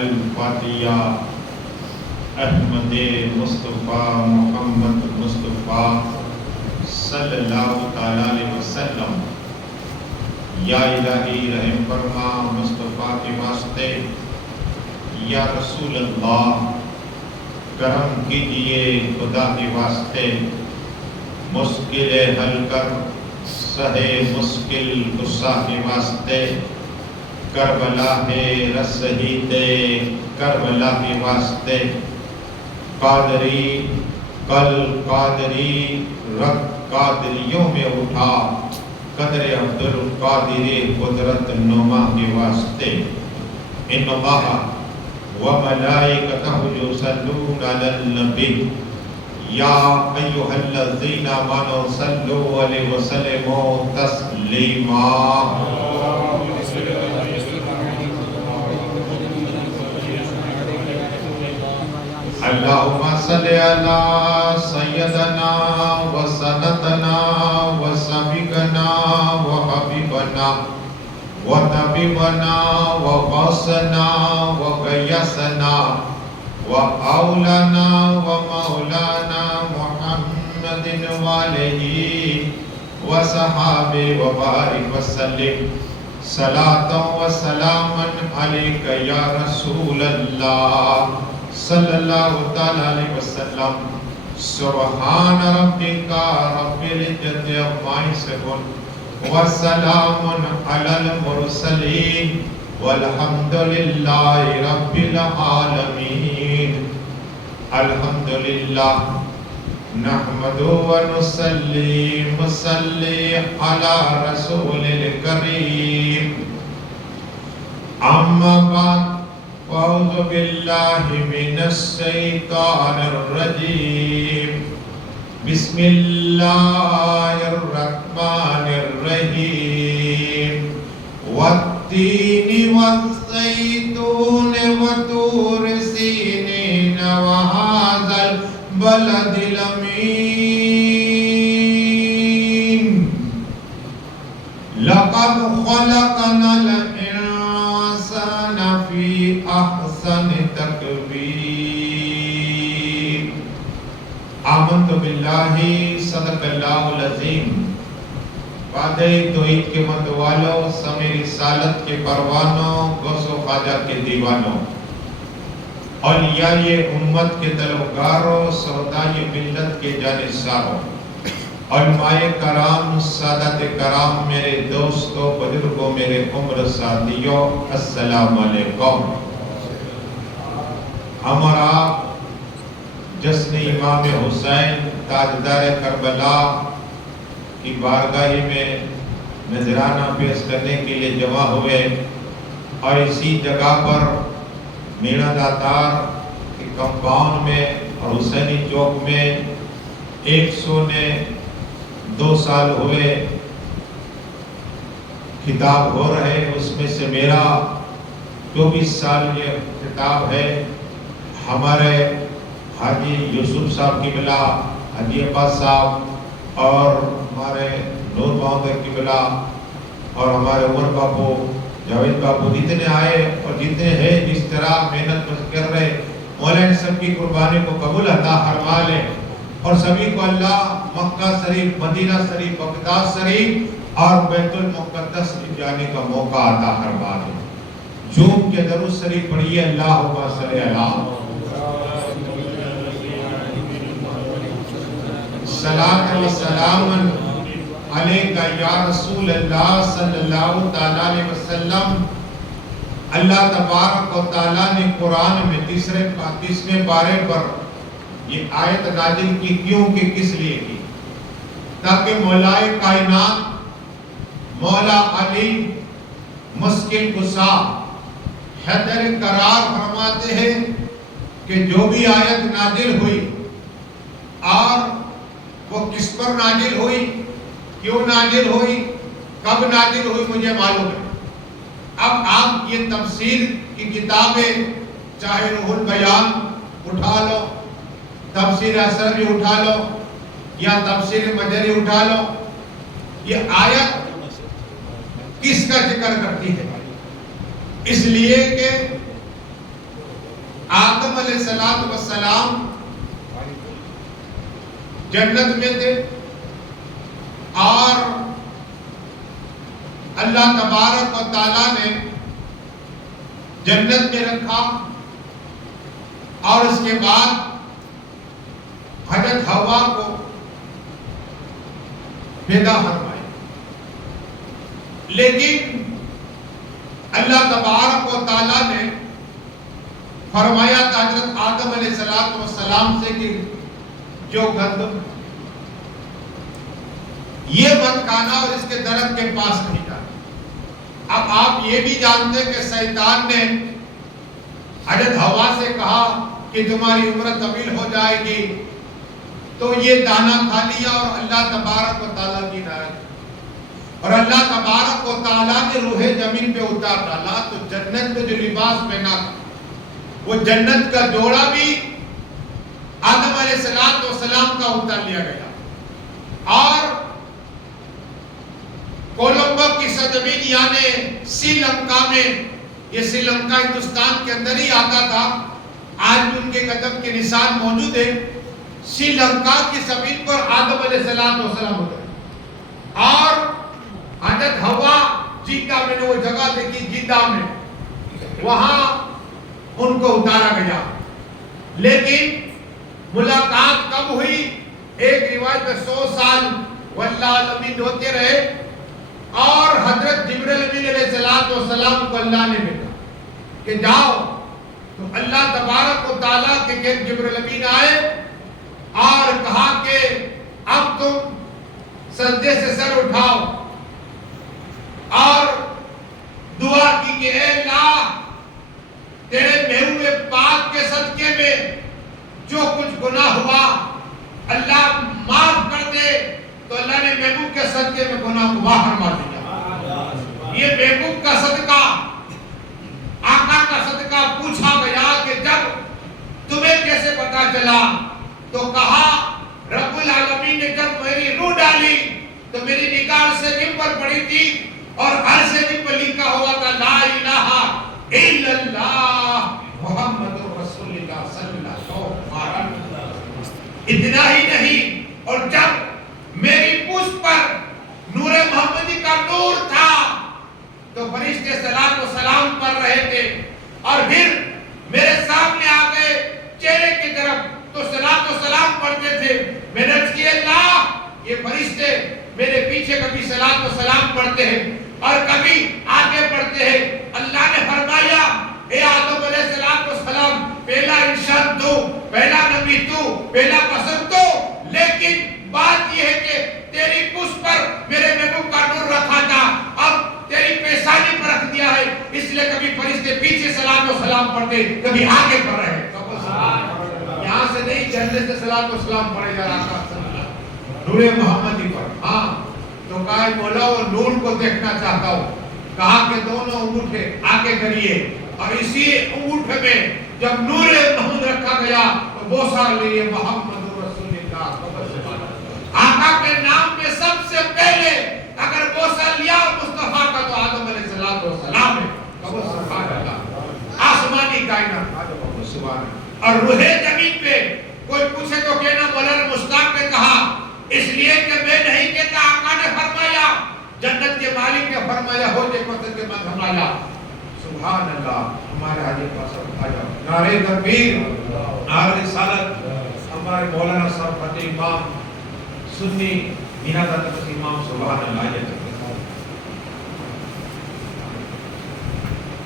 الفاتحہ۔ احمد مصطفیٰ محمد مصطفیٰ صلی اللہ تعالیٰ علیہ وسلم، یا الہی رحم فرما مصطفیٰ کے واسطے، یا رسول اللہ کرم کیجئے خدا کے واسطے، مشکل حل کر سہے مشکل غصہ کے واسطے، کربلا ہے رسید کربلا کے واسطے، قادری کل قادری رب قادریوں میں اٹھا، قدر عبد القادر قدرت نما کے واسطے۔ ان اللہ وملائکتہ یصلون علی النبی یا ایھا الذین آمنوا صلوا علیہ وسلموا تسلیما۔ اللہم صلی علی سیدنا و سندنا و سبقنا و حبیبنا و طبیبنا و غوثنا و قیسنا و اولانا و مولانا محمد وآلہ و صحابہ و بارک وسلم، صلاۃ و سلام علیک یا رسول اللہ صلی اللہ تعالیٰ علیہ وسلم۔ سبحان ربک رب العزت عما یصفون وسلام علی المرسلین والحمد للہ رب العالمین۔ الحمدللہ نحمد و نصلی علی رسول الکریم، اما بعد اعوذ باللہ من الشیطان الرجیم، بسم اللہ الرحمن الرحیم، والتین والزیتون وطور سینین وہذا البلد الامین، لقد خلقنا الانسان فی احسن تقویم۔ آمنت باللہ صدق اللہ العظیم۔ وعدہ توحید کے متوالوں، سمع رسالت کے پروانوں، غوث و خواجہ کے دیوانوں، اولیاء امت کے طلبگاروں، سردائی ملت کے جانثاروں، علماء کرام، سادات کرام، میرے دوستوں، بزرگوں، میرے عمر ساتھیوں، السلام علیکم۔ ہمارا جشن امام حسین تاجدار کربلا کی بارگاہ میں نذرانہ پیش کرنے کے لیے جمع ہوئے، اور اسی جگہ پر مینا داتار کے کمپاؤنڈ میں اور حسینی چوک میں 102 سال ہوئے خطاب ہو رہے، اس میں سے میرا 24 سال یہ خطاب ہے۔ ہمارے حاجی یوسف صاحب کی بلا، حاجی عباس صاحب اور ہمارے نور محمد کی بلا اور ہمارے عمر باپو، جاوید باپو، جتنے آئے اور جتنے ہیں جس طرح محنت کر رہے، مولانا سب کی قربانی کو قبول عطا فرما لے، اور سبھی کو اللہ مکہ شریف، مدینہ شریف، بغداد شریف اور بیت المقدس جانے کا موقع عطا فرما دے۔ جھوم کے درود شریف پڑھیے، اللہم صلی علی صلاۃ و سلام علیک یا رسول اللہ صلی اللہ تعالیٰ علیہ وسلم۔ اللہ تبارک و تعالیٰ نے قرآن میں تیسرے پارے پر یہ آیت نازل کی، کیوں کہ کس لیے کی؟ تاکہ مولا کائنات مولا علی مشکل کشا حیدر قرار فرماتے ہیں کہ جو بھی آیت نازل ہوئی اور وہ کس پر نازل ہوئی، کیوں نازل ہوئی، کب نازل ہوئی، مجھے معلوم ہے۔ اب آپ یہ تفسیر کی کتابیں چاہے روح البیان اٹھا لو، تفسیر اثر بھی اٹھا لو، یا تفسیر مجری اٹھا لو، یہ آیت کس کا ذکر کرتی ہے؟ اس لیے کہ آدم علیہ السلام جنت میں تھے اور اللہ تبارک و تعالیٰ نے جنت میں رکھا اور اس کے بعد حضرت حوا کو پیدا فرمایا، لیکن اللہ تبارک و تعالیٰ نے فرمایا تھا حضرت آدم علیہ السلام سے کہ جو گندم یہ مت کھانا اور اس کے درخت کے پاس نہیں جانا۔ اب آپ یہ بھی جانتے کہ شیطان نے حضرت حوا سے کہا کہ تمہاری عمر طویل ہو جائے گی، تو یہ دانہ کھا لیا اور اللہ تبارک و تعالیٰ کی نعمت، اور اللہ تبارک و تعالیٰ نے روح زمین پہ اتار ڈالا، تو جنت میں جو لباس پہنا تھا وہ جنت کا جوڑا بھی آدم علیہ السلام کا اتار لیا گیا، اور کولمبو کی سرزمین یعنی سری لنکا میں، یہ سری لنکا ہندوستان کے اندر ہی آتا تھا، آج بھی ان کے قدم کے نشان موجود ہیں، سری لنکا کی زمین پر آدم علیہ السلام ہوتے ہیں، اور حضرت حوا جدہ میں نے وہ جگہ دیکھی، جدہ میں وہاں ان کو اتارا گیا، لیکن ملاقات کب ہوئی؟ ایک روایت میں 100 سال واللہ العالمین ہوتے رہے، اور حضرت جبرائیل امین علیہ السلام کو اللہ نے بھیجا کہ جاؤ، تو اللہ تبارک و تعالیٰ کے جبرائیل امین آئے اور کہا کہ اب تم سجدے سے سر اٹھاؤ، اور دعا کی کہ اے اللہ تیرے محبوب پاک کے صدقے میں جو کچھ گناہ ہوا اللہ معاف کر دے، تو اللہ نے محبوب کے صدقے میں گناہ کو معاف فرما دیا۔ یہ محبوب کا صدقہ، آقا کا صدقہ پوچھا گیا کہ جب تمہیں کیسے پتا چلا؟ تو کہا رب العالمین نے جب میری روح ڈالی تو میری نگاہ سے ممبر پڑی تھی اور عرش پر لکھا ہوا تھا لا الہ الا اللہ محمد رسول اللہ صلی اللہ علیہ وسلم۔ اتنا ہی نہیں، اور جب میری پشت پر نور محمدی کا نور تھا تو فرشتے صلاۃ و سلام پڑھ رہے تھے، اور پھر میرے سامنے آ گئے چہرے کی طرف تو صلاۃ و سلام پڑھتے تھے۔ میں نے عرض کی اللہ یہ فرشتے میرے پیچھے کبھی صلاۃ و سلام پڑھتے ہیں اور کبھی آگے پڑھتے ہیں۔ اللہ نے فرمایا اے آدم علیہ السلام پہلا انسان تو، پہلا نبی تو، پہلا پسند تو، لیکن بات یہ ہے کہ تیری پشت پر میرے محبوب کا نور رکھا تھا، اب تیری پیشانی پر رکھ دیا ہے، اس لیے کبھی فرشتے پیچھے صلاۃ و سلام پڑھتے، کبھی آگے پڑھ رہے ہیں۔ یہاں سے نہیں، جنت سے صلاۃ و سلام پڑھے جا رہا تھا نور محمدی پر۔ ہاں تو کہا مولا وہ نور کو دیکھنا چاہتا ہوں، کہا کہ دونوں انگوٹھے آگے کریے، اور اسی انگوٹھے میں جب نور محمد رکھا گیا تو بوسہ لیے محمد رسول اللہ۔ آقا کے نام میں سب سے پہلے اگر بوسہ لیا مصطفیٰ کا تو آدم علیہ السلام ہے۔ سبحان اللہ، آسمانی کائنات سبحان اللہ۔ اور روح زمین پہ کوئی پوچھے تو کہنا مولانا مشتاق نے کہا، اس لیے کہ میں نہیں کہتا، آقا نے فرمایا، جنت کے مالک نے فرمایا، ہو جے پسند کے من ہمایا۔ سبحان اللہ، ہمارے حاجی پاسم آجا نعرہ تکبیر، نعرہ رسالت، ہمارے مولانا صاحب فتح امام سنی مینا داتا امام سبحان اللہ آجا تکبیر۔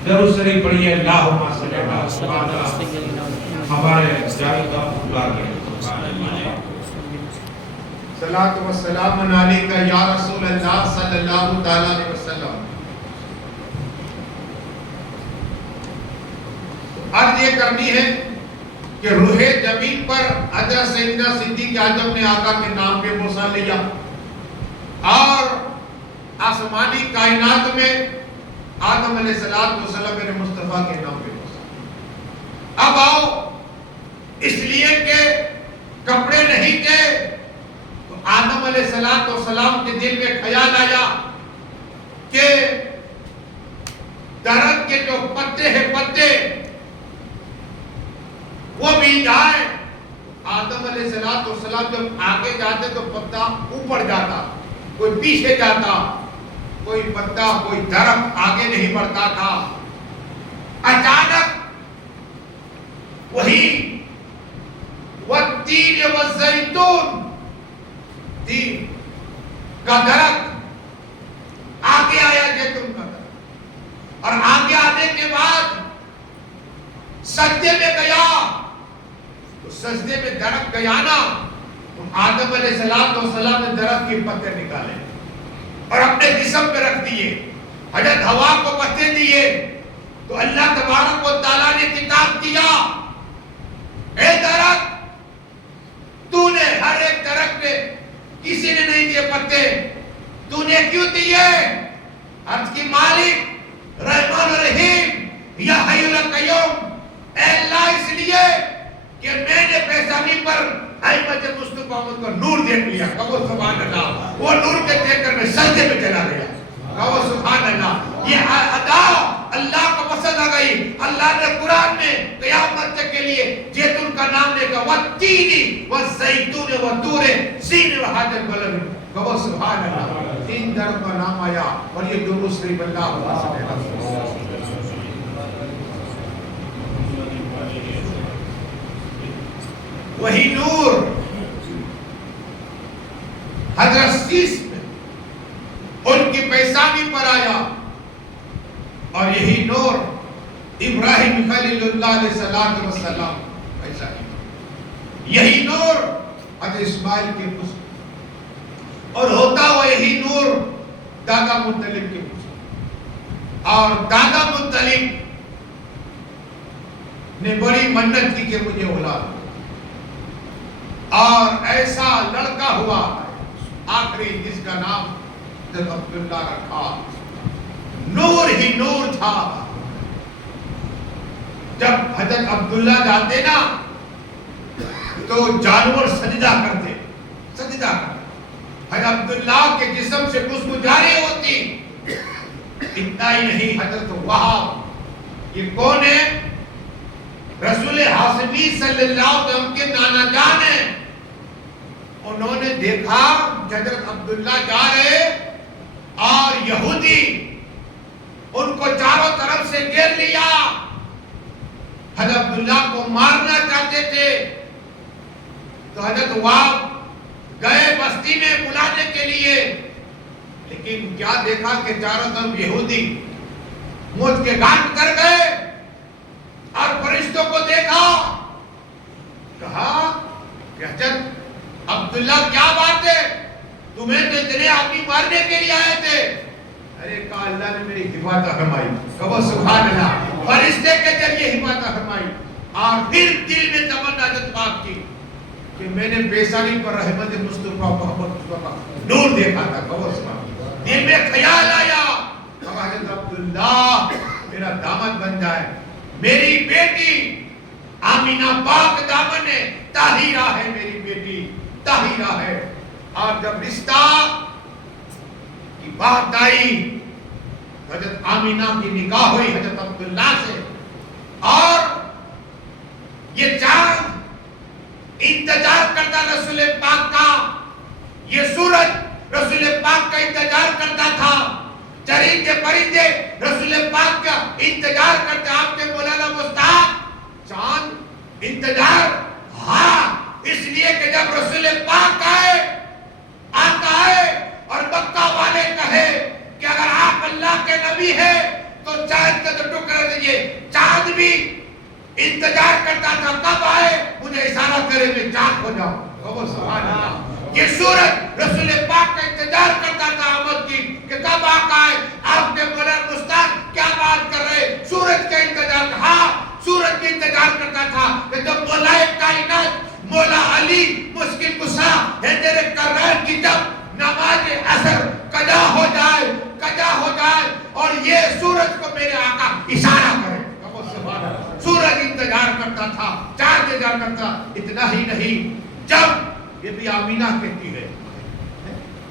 ضرور شریف پڑھیے اللہم صلی اللہ سبحان اللہ، ہمارے جاری کا پھولا گئے۔ صلاۃ و سلام علیک یا رسول اللہ صلی اللہ تعالی علیہ وسلم۔ عرض یہ کرنی ہے کہ روح زمین پر حضرت سیدنا صدیق اعظم نے آقا کے نام پہ بوسہ لیا، اور آسمانی کائنات میں آدم علیہ السلام میرے مصطفیٰ کے نام پہ بوسہ۔ اب آؤ، اس لیے کہ کپڑے نہیں تھے تو آدم علیہ السلام کے دل میں خیال آیا کہ درخت کے جو پتے ہیں، پتے وہ بھی جائے. آدم علیہ السلام جب آگے جاتے تو پتا اوپر جاتا, کوئی پیچھے جاتا, کوئی پتا کوئی درخت آگے نہیں بڑھتا تھا. اچانک وہی والتین والزیتون, تین کا درخت آگے آیا زیتون کا درخت, اور آگے آنے کے بعد سجدے میں گیا. تو سجدے میں درخت گیا نا, تو آدم علیہ السلام نے درخت کے پتے نکالے اور اپنے جسم پہ رکھ دیے. حضرت ہوا کو پتے دیے تو اللہ تبارک و تعالیٰ نے کتاب دیا, اے درخت تو نے ہر ایک درخت پہ, کسی نے نہیں دیے پتے, تو نے کیوں دیے؟ عرض کی مالک رحمان الرحیم یا حی القیوم, اے اللہ اس لیے کہ میں نے پیشانی پر احمد مصطفیٰ محمد کا نور دیکھ لیا. کہو سبحان اللہ. وہ نور کے دیکھ کر میں سجدے میں چلا گیا. کہو سبحان اللہ. یہ ادا اللہ کو پسند آ گئی. اللہ نے قرآن میں قیامت کے لیے زیتون کا نام لے کر والتین والزیتون والطور سین وهذا البلد. کہو سبحان اللہ. تین درخت کا نام آیا اور یہ درود شریف اللہ علیہ وسلم. وہی نور حضرت سیس میں ان کی پیشانی پر آیا, اور یہی نور ابراہیم خلیل اللہ علیہ السلام پیشانی, یہی نور حضرت اسماعیل کے پشت, اور ہوتا ہوا یہی نور دادا مطلب کے پشت. اور دادا مطلب نے بڑی منت کی کہ مجھے اولاد, اور ایسا لڑکا ہوا آخری جس کا نام حضرت عبداللہ رکھا. نور ہی نور تھا. جب حضرت عبداللہ جاتے نا تو جانور سجدہ کرتے. حضرت عبداللہ کے جسم سے خوشبو جاری ہوتی. اتنا ہی نہیں, حضرت وہاب یہ کون ہے؟ رسول ہاشمی صلی اللہ علیہ وسلم کے نانا جان ہیں. انہوں نے دیکھا کہ حضرت عبداللہ جا رہے اور یہودی ان کو چاروں طرف سے گھیر لیا. حضرت عبداللہ کو مارنا چاہتے تھے. تو حضرت وہاب گئے بستی میں بلانے کے لیے, لیکن کیا دیکھا کہ چاروں طرف یہودی موت کے گھاٹ کر گئے. اور فرشتوں کو دیکھا, کہا کہ حضرت عبداللہ کیا بات ہے, تمہیں تو اتنے آدمی مارنے کے لیے آئے تھے. ارے کہا اللہ نے میری حفاظت فرمائی. کہو سبحان اللہ. فرشتے کے ذریعے حفاظت فرمائی. اور پھر دل میں تمنا حضرت پاک کی کہ میں نے پیشانی پر رحمت مصطفیٰ محمد مصطفیٰ نور دیکھا تھا. کہو سبحان اللہ. دل میں خیال آیا, کہا حضرت عبداللہ میرا داماد بن جائے. میری بیٹی آمینہ پاک دامن ہے, طاہرہ ہے, میری بیٹی طاہرہ ہے. اور جب رشتہ کی بات آئی, حضرت آمینہ کی نکاح ہوئی حضرت عبداللہ سے. اور یہ چاند انتظار کرتا رسول پاک کا, یہ سورج رسول پاک کا انتظار کرتا تھا. چرندے پرندے رسول پاک کا انتظار کرتے. آپ کے مولانا مستعد چاند انتظار, ہاں اس لیے کہ جب رسول پاک آئے, آقا آئے اور مکہ والے کہے کہ اگر آپ اللہ کے نبی ہیں تو چاند کا تو ٹکڑا دیجئے. چاند بھی انتظار کرتا تھا کب آئے, مجھے اشارہ کرے میں چاند ہو جاؤں. کہو سبحان اللہ. یہ سورج رسول پاک کا انتظار کرتا تھا آمد کی کہ کب آقا آئے. آپ کے مولانا مستعد کیا بات کر رہے, سورج کا انتظار. ہاں سورج بھی انتظار کرتا تھا کہ جب مولا کائنات مولا علی مشکل کشا ہے تیرے کرنان کی جب نماز عصر قضا ہو جائے اور یہ سورج کو میرے آقا اشارہ کرے. سورج انتظار کرتا تھا, چاند انتظار کرتا. اتنا ہی نہیں, جب بی بی آمینہ کہتی ہے,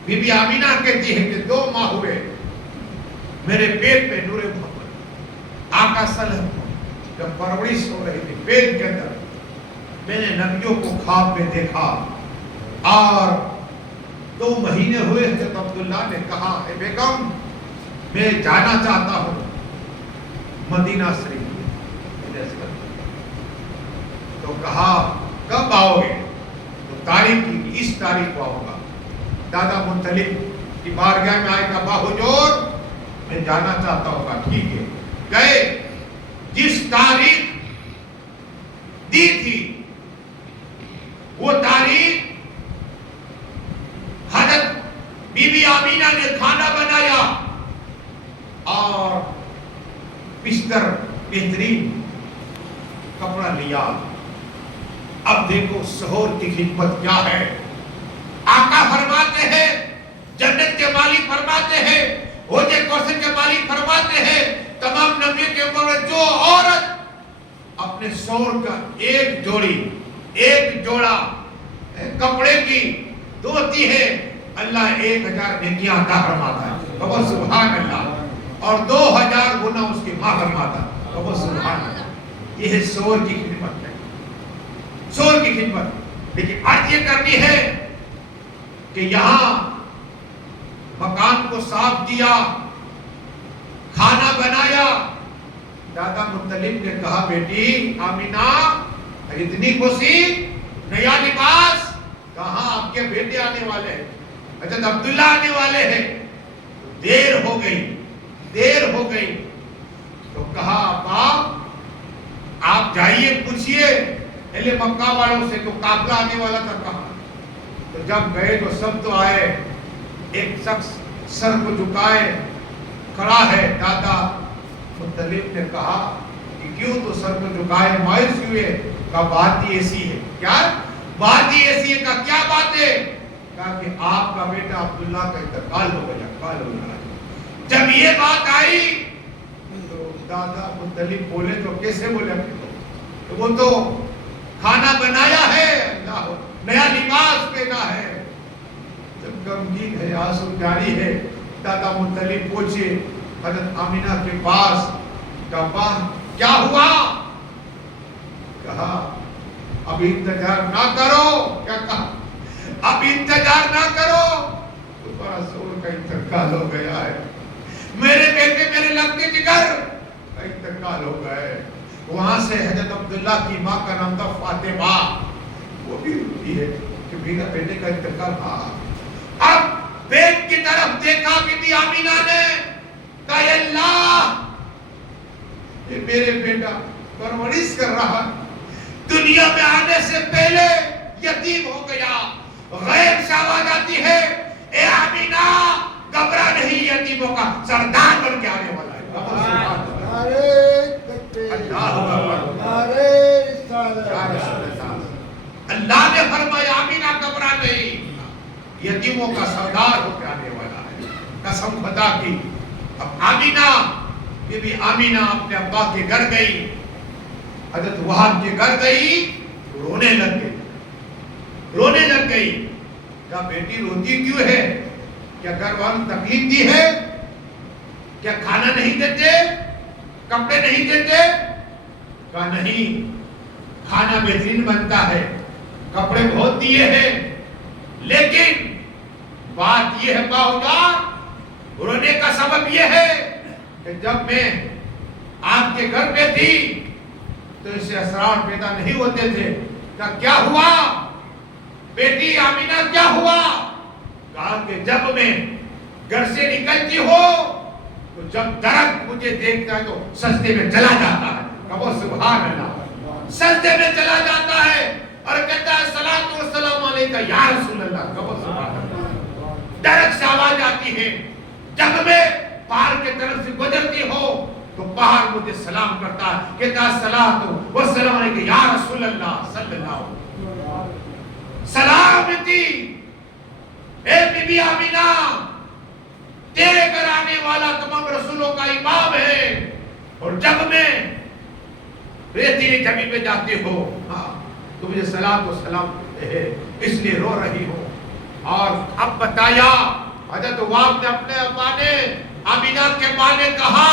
بی بی آمینہ کہتی ہے کہ 2 ماہ ہوئے میرے پیٹ پہ نور محمد آقا صلی اللہ علیہ وسلم جب پرورش ہو رہی تھی پیٹ کے اندر, میں نے نبیوں کو خواب میں دیکھا اور 2 مہینے ہوئے حضرت عبداللہ نے کہا اے بیگم میں جانا چاہتا ہوں مدینہ شریف۔ تو کہا کب آؤ گے؟ تو تاریخ کی اس تاریخ کو آؤں گا۔ دادا مطلب کی بارگاہ میں آئے کہا باحجور میں جانا چاہتا ہوں گا۔ ٹھیک ہے، گئے۔ جس تاریخ دی تھی وہ تاریخ حضرت بی بی آمینہ نے کھانا بنایا اور بستر بہترین کپڑا لیا۔ اب دیکھو سحور کی خدمت کیا ہے۔ آقا فرماتے ہیں، جنت کے مالک فرماتے ہیں، حوض کوثر کے مالک فرماتے ہیں، تمام نبیوں کے اوپر جو عورت اپنے شوہر کا ایک جوڑا کپڑے کی دھوتی ہے، اللہ 1000 نیکیاں عطا فرماتا ہے۔ کہو سبحان اللہ۔ اور 2000 گنا اس کی معاف فرماتا ہے۔ کہو سبحان اللہ۔ یہ ہے شوہر کی خدمت ہے، شوہر کی خدمت۔ لیکن آج یہ کرنی ہے کہ یہاں مکان کو صاف کیا، کھانا بنایا۔ دادا مطلب نے کہا بیٹی آمینہ اتنی خوشی، نیا لباس، کہاں آپ کے بیٹے آنے والے ہیں، حضرت عبداللہ آنے والے ہیں۔ دیر ہو گئی تو کہا باپ آپ جائیے پوچھئے اہل مکہ والوں سے، جو قافلہ آنے والا تھا کہاں۔ تو جب گئے تو سب تو آئے، ایک شخص سر کو جھکائے کھڑا ہے۔ دادا مطلب نے کہا کہ کیوں تو سر کو جھکائے مایوس ہوئے؟ کہا بات ہی ایسی ہے۔ کیا بات ہی ایسی ہے؟ کہا کیا بات ہے؟ کہا کہ آپ کا بیٹا عبداللہ کا انتقال ہو گیا۔ جب یہ بات آئی تو دادا مطلب بولے تو کیسے بولے؟ وہ تو کھانا بنایا ہے، اللہ نیا لباس پہنا ہے، جب غمگین ہے، آنسو جاری ہے۔ دادا مطلب پوچھے حضرت آمینہ کے پاس، کہا کیا ہوا؟ کہا اب انتظار نہ کرو۔ کیا کہا؟ اب انتظار نہ کرو، تمہارا شوہر کا انتقال ہو گیا ہے، میرے بیٹے میرے لگتے جگر کا انتقال ہو گئے۔ وہاں سے حضرت عبداللہ کی ماں کا نام تھا فاطمہ، وہ بھی روتی ہے کہ میرا بیٹے کا انتقال ہوا۔ اب بیٹ کی طرف دیکھا بی بی آمینہ نے، کہا اے اللہ یہ میرے بیٹا پرورش کر رہا، دنیا میں آنے سے پہلے یتیم ہو گیا، غیب سے آواز آتی ہے اے آمینہ گھبرا نہیں، یتیموں کا سردار بن کے آنے والا ہے۔ اللہ نے فرمایا آمینہ گھبرا نہیں، یتیموں کا سردار ہو کے آنے والا ہے۔ قسم خدا کی۔ اب آمینہ بی بی آمینہ اپنے ابا کے گھر گئی، حضرت وہاب کے گھر گئی، رونے لگ گئی۔ کہا بیٹی روتی کیوں ہے؟ کیا گھر والوں تکلیف دی ہے؟ کیا کھانا نہیں دیتے؟ کپڑے نہیں دیتے؟ کہا نہیں، کھانا بہترین بنتا ہے، کپڑے بہت دیے ہیں، لیکن بات یہ ہے باہوجار، رونے کا سبب یہ ہے کہ جب میں آپ کے گھر پہ تھی تو اسے اسرار پیدا نہیں ہوتے تھے۔ کہا کیا ہوا بیٹی آمینہ، کیا ہوا؟ کہا کہ جب میں گھر سے نکلتی ہو تو جب درخت مجھے دیکھتا ہے تو سجدے میں چلا جاتا ہے۔ کہو سبحان اللہ، سجدے میں چلا جاتا ہے اور کہتا ہے صلاۃ و سلام علیکہ یا رسول اللہ۔ کہو سبحان اللہ۔ درخت سے آواز آتی ہے، جب میں پہاڑ کے طرف سے گزرتی ہو تو پہاڑ مجھے سلام کرتا ہے، کہتا ہے صلاۃ و سلام علیکہ یا رسول اللہ صلی اللہ علیہ وسلم۔ سلامتی اے بی بی آمینہ، تیرے گھر آنے والا تمام رسولوں کا امام ہے، اور جب میں ریتیلی زمین پہ جاتی ہو تو مجھے صلاۃ و سلام ہے، اس لیے رو رہی ہو۔ اور اب بتایا حضرت وہاب نے اپنے ابا نے، آمینہ کے ماں نے کہا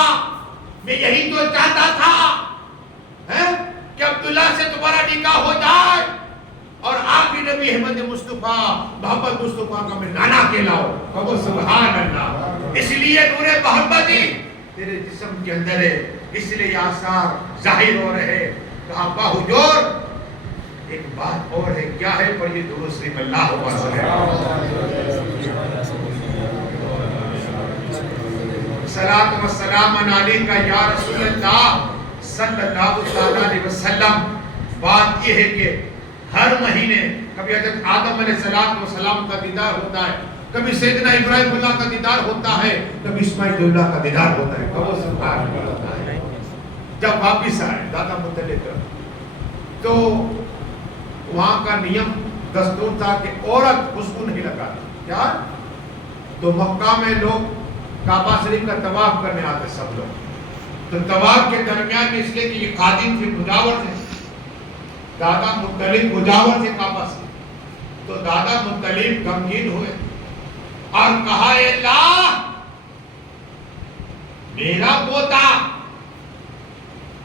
میں یہی تو چاہتا تھا کہ عبداللہ سے تمہارا نکاح ہو جائے اور آپ ہی نبی احمد مصطفیٰ محمد مصطفیٰ کا میں نانا کہلاؤ. کہو سبحان اللہ. اس لیے نور محمدی تیرے جسم کے اندر ہے، اس لیے یہ آثار ظاہر ہو رہے. کہا باحجور ایک بات اور ہے. کیا ہے؟ پر یہ درود شریف اللہ صلاۃ و سلام علیکہ یا رسول اللہ صلی اللہ علیہ وسلم. بات یہ ہے کہ ہر مہینے کبھی حضرت آدم علیہ السلام کا دیدار ہوتا ہے، کبھی سیدنا ابراہیم اللہ کا دیدار ہوتا ہے، کبھی اسماعیل اللہ کا دیدار ہوتا ہے. کبھی سبحان اللہ. جب واپس آئے دادا مطلب تو وہاں کا نیم دستور تھا کہ عورت خوشبو نہیں لگاتی. کیا؟ تو مکہ میں لوگ کعبہ شریف کا طواف کرنے آتے سب لوگ. تو طواف کے درمیان میں اس لیے کہ یہ خادم تھے، مجاور تھے، دادا مطلب مجاور تھے کعبہ سے. تو دادا مطلب غمگین ہوئے اور کہا اے اللہ میرا پوتا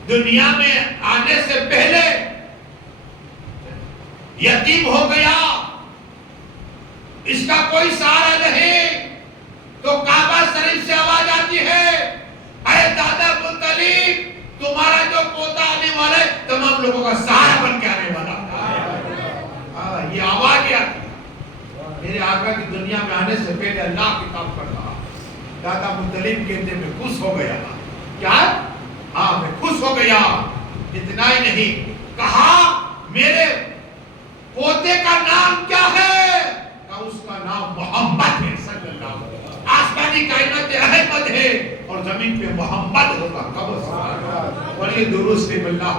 دنیا میں آنے سے پہلے یتیم ہو گیا، اس کا کوئی سہارا نہیں. تو کعبہ شریف سے آواز آتی ہے اے دادا مطلب تمہارا جو پوتا آنے والا ہے تمام لوگوں کا سہارا بن کے آنے والا. یہ آواز آتی میرے آقا کی دنیا میں آنے سے پہلے اللہ کی کام کر رہا. دادا مطلب کہتے میں خوش ہو گیا. کیا؟ ہاں میں خوش ہو گیا. اتنا ہی نہیں کہا میرے پوتے کا نام کیا ہے؟ کہا اس کا نام محمد ہے صلی اللہ علیہ وسلم. آسمانی کائنات احمد ہے اور زمین پہ محمد ہوگا. کب سبحان اللہ. اور یہ درود شریف اللہ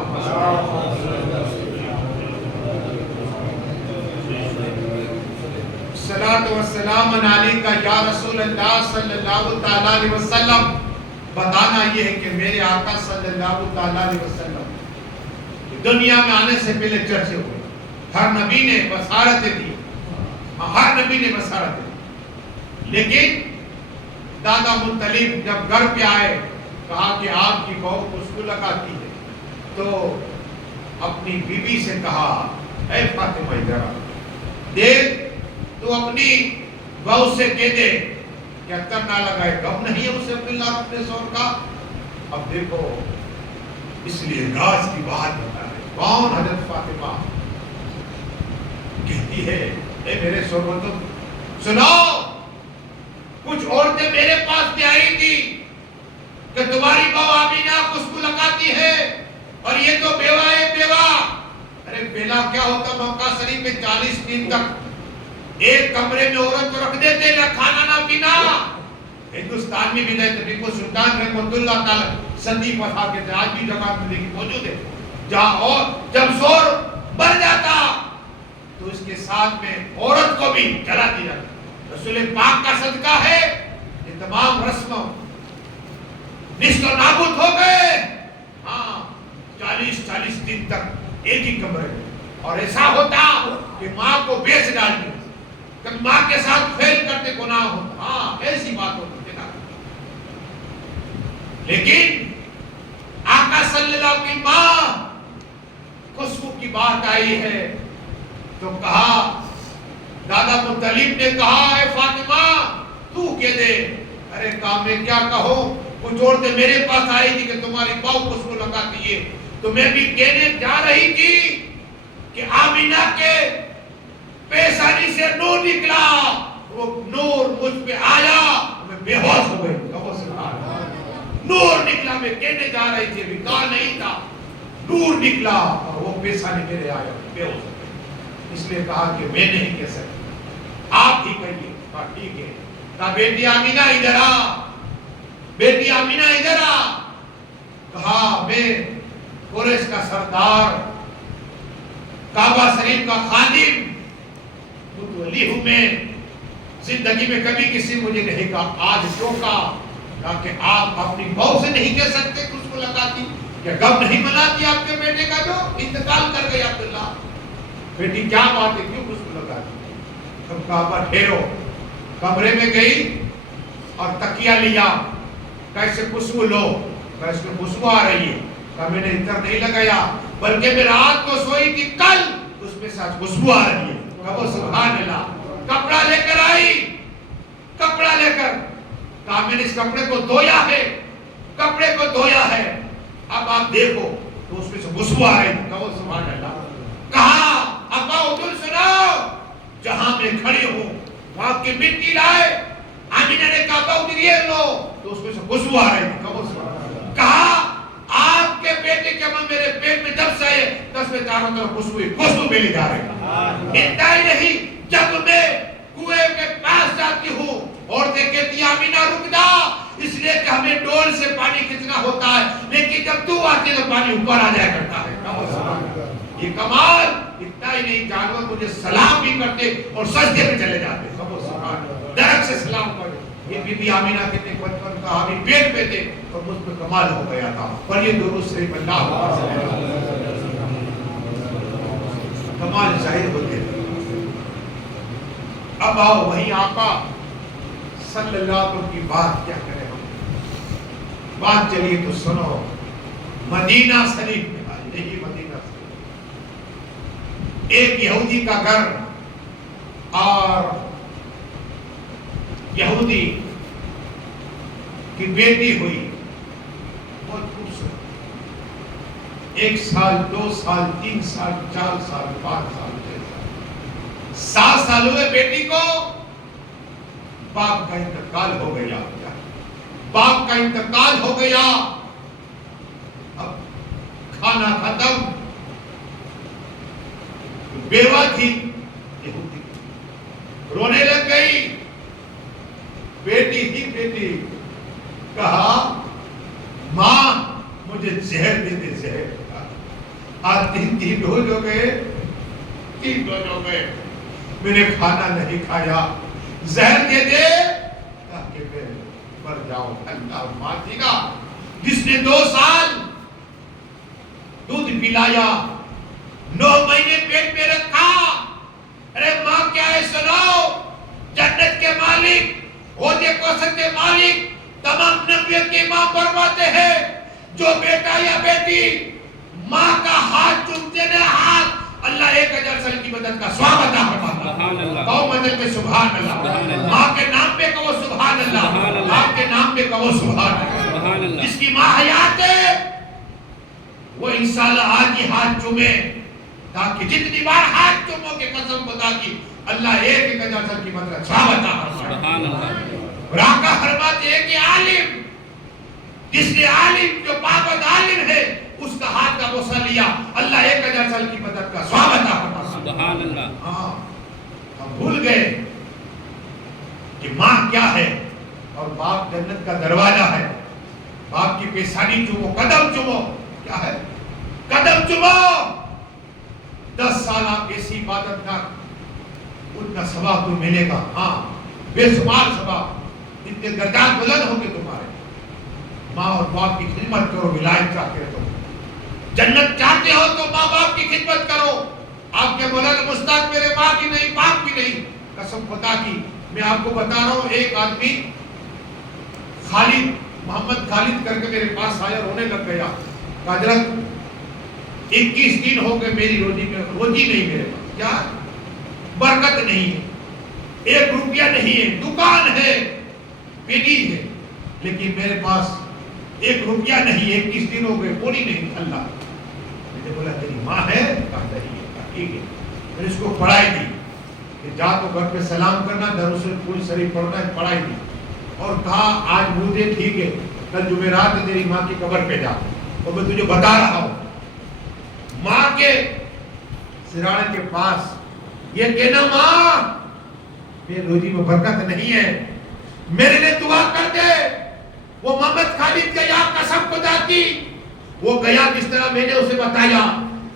صلاۃ و سلام علیکہ یا رسول اللہ صلی اللہ تعالی علیہ وسلم. بتانا یہ ہے کہ میرے آقا صلی اللہ تعالی علیہ وسلم دنیا میں آنے سے پہلے چرچے ہوئے. ہر نبی نے بشارتیں دی، ہر نبی نے بشارتیں دی. لیکن دادا مطلب جب گھر پہ آئے کہا کہ آپ کی بہو خوشبو لگاتی ہے. تو اپنی بیوی سے کہا اے فاطمہ ادھر دیکھ تو اپنی بہو سے کہہ دے کہ عطر نہ لگائے. غم نہیں ہے اسے عبداللہ اپنے شوہر کا. اب دیکھو اس لیے راز کی بات بتا رہے. کون؟ حضرت فاطمہ کہتی ہے اے میرے شوہر تم سنو کچھ عورتیں میرے پاس بھی آئی تھی کہ تمہاری بہو آمینہ خوشبو لگاتی ہے اور یہ تو بیوہ ہے بیوہ. ارے بیلا کیا ہوتا؟ مکہ شریف میں 40 دن تک ایک کمرے میں عورت کو رکھ دیتے نہ کھانا نہ پینا. ہندوستان میں بھی رہتے ٹیپو سلطان رحمۃ اللہ تعالی سندی پتھا کے آج بھی جگہ میں موجود ہے جہاں اور جب زور بڑھ جاتا تو اس کے ساتھ میں عورت کو بھی جلا دیا. رسول پاک کا صدقہ ہے یہ تمام رسموں نشت و نابود ہو گئے. ہاں 40 دن تک ایک ہی کمرے میں. اور ایسا ہوتا کہ ماں کو بیچ ڈالتے کہ ماں کے ساتھ فیل کرتے گناہ ہوتا. ہاں ایسی بات ہوتی ہے. لیکن آقا صلی اللہ علیہ وسلم کی ماں خوشبو کی بات آئی ہے تو کہا دادا مطلب نے کہا اے فاطمہ تو کہہ دے. ارے کام میں کیا کہو؟ کچھ عورتیں میرے پاس آئی تھی کہ تمہاری بہو خوشبو لگاتی ہے. تو میں بھی کہنے جا رہی تھی کہ آمینہ کے پیشانی سے نور نکلا. وہ نور مجھ پہ آیا میں بے ہوش ہو گئی. نور نکلا. میں کہنے جا رہی تھی ابھی کہا نہیں تھا. نور نکلا اور وہ پیشانی میرے آیا بے ہوش ہو گئی. اس لیے کہا کہ میں نہیں کہہ سکتی آپ ہی کہیے. کہا ٹھیک ہے. کہا بیٹی آمینہ ادھر آ. بیٹی آمینہ ادھر آ. کہا میں قریش کا سردار کعبہ شریف کا خادم متولی ہوں. میں زندگی میں کبھی کسی مجھے نہیں کہا. آج کیوں کہا؟ تاکہ آپ اپنی بہو سے نہیں کہہ سکتے کہ اس کو لگاتی. کیا غم نہیں مناتی آپ کے بیٹے کا جو انتقال کر گئی عبداللہ؟ بیٹی کیا بات ہے کیوں اس کو لگاتی؟ تم کعبہ ٹھہرو. کمرے میں گئی اور تکیہ لیا. کیسے خوشبو لو؟ کیسے خوشبو آ رہی ہے؟ کہا میں نے عطر نہیں لگایا. بلکہ میں رات کو سوئی تھی کل اس میں سے آج خوشبو آ رہی ہے. کہو سبحان اللہ. کپڑا لے کر آئی, کپڑا لے کر کہا میں نے اس کپڑے کو دھویا ہے, کپڑے کو دھویا ہے, اب آپ دیکھو. تو اس میں سے خوشبو آ رہی ہے. کہو سبحان اللہ. کہا ابا ادھر سناؤ, جہاں میں کھڑی ہوں وہاں کی مٹی لائے. آمینہ نے کہا ابا ادھر یہ لو. تو اس میں سے خوشبو آ رہی ہے. کہو سبحان اللہ. کہا آپ کے بیٹے کے ماں میرے پیٹ میں جب سے آئے تب سے چاروں طرف خوشبو ملی جا رہی ہے. اتنا ہی نہیں, جب میں کنویں کے پاس جاتی ہوں عورتیں کہتی ہیں آمینہ رک جا, اس لیے کہ ہمیں ڈول سے پانی کھینچنا ہوتا ہے, لیکن جب تو آتی ہے تو پانی اوپر آ جایا کرتا ہے. یہ کمال. اتنا ہی نہیں, جانور مجھے سلام بھی کرتے اور سجدے میں چلے جاتے. درخت سے سلام کرتے. یہ بی بی آمینہ کتنے بچپن کا ابھی پیٹ پہ تھے اور مجھ پہ کمال ہو گیا تھا. پر یہ درود شریف اللہ کمال ظاہر ہوتے تھے. اب آؤ وہی آقا صلی اللہ علیہ وسلم کی بات کیا کریں ہم. بات چلیے تو سنو. مدینہ شریف میں آئی, یہی مدینہ شریف, ایک یہودی کا گھر, اور یہودی کی بیٹی ہوئی بہت خوبصورت. 1 سال 2 سال 3 سال 4 سال 5 سال 6 سال 7 سال ہوئے بیٹی کو. باپ کا انتقال ہو گیا, باپ کا انتقال ہو گیا. اب کھانا ختم, بیوہ تھی یہودی, رونے لگ گئی. بیٹی تھی بیٹی. کہا ماں مجھے زہر دے دے, زہر. آج 3 روز ہو گئے, 3 روز ہو گئے میں نے کھانا نہیں کھایا, زہر دے دے تاکہ میں مر جاؤں. اللہ ماں تھی گا جس نے 2 سال دودھ پلایا, 9 مہینے پیٹ میں رکھا. ارے ماں کیا ہے سناؤ, جنت کے مالک عہدے کوثر کے مالک تمام نبیوں کی ماں فرماتے ہیں جو بیٹا یا بیٹی ماں کا ہاتھ چومتے ہیں ہاتھ, اللہ 1000 سال کی مدد کا ثواب عطا فرماتا ہے. کہو مدد پہ سبحان اللہ. ماں کے نام پہ کہو سبحان اللہ. باپ کے نام پہ کہو سبحان اللہ. جس کی ماں حیات ہے وہ انشاءاللہ آج ہی ہاتھ چومے, تاکہ جتنی بار ہاتھ چومو کے قسم خدا کی اللہ 1000 سال کی مدد کا ثواب عطا فرماتا ہے. راکہ فرماتے ہیں کہ عالم, جس نے عالم جو پابند عالم ہے اس کا ہاتھ کا بوسہ لیا, اللہ 1000 سال کی مدد کا ثواب عطا فرماتا ہے. سبحان اللہ. ہاں ہم بھول گئے کہ ماں کیا ہے اور باپ جنت کا دروازہ ہے. باپ کی پیشانی چومو, قدم چومو. کیا ہے قدم چومو. 10 سال آپ ایسی عبادت کر, اتنا ثواب تو ملے گا. ہاں بے شمار ثواب, اتنے درجات بلند ہوں گے تمہارے. ماں اور باپ کی خدمت کرو. ولایت چاہتے ہو, جنت چاہتے ہو تو ماں باپ کی خدمت کرو. آپ کے مولانا مستاق میرے ماں بھی نہیں باپ بھی نہیں, قسم خدا کی میں آپ کو بتا رہا ہوں. ایک آدمی خالد, محمد خالد کر کے میرے پاس آیا, رونے لگ گیا. حضرت 21 دن ہو گئے میری روزی میں روزی نہیں میرے پاس. کیا برکت نہیں ہے, 1 روپیہ نہیں ہے, دکان ہے بیٹی ہے, لیکن میرے پاس 1 روپیہ نہیں. 21 دن ہو گئے پوری نہیں. اللہ میں نے بولا تیری ماں ہے؟ کہا نہیں ہے. ٹھیک ہے. میں نے اس کو پڑھائی دی کہ جا تو گھر پہ سلام کرنا, درود شریف پڑھنا ہے. پڑھائی دی اور کہا آج مجھے ٹھیک ہے, کل جمعرات تیری ماں کی قبر پہ جا, اور میں تجھے بتا رہا ہوں ماں کے سرانے کے پاس یہ کہنا ماں میری روزی میں برکت نہیں ہے, میرے لیے دعا کر دے. وہ محمد خالد گیا, قسم خدا کی وہ گیا جس طرح میں نے اسے بتایا.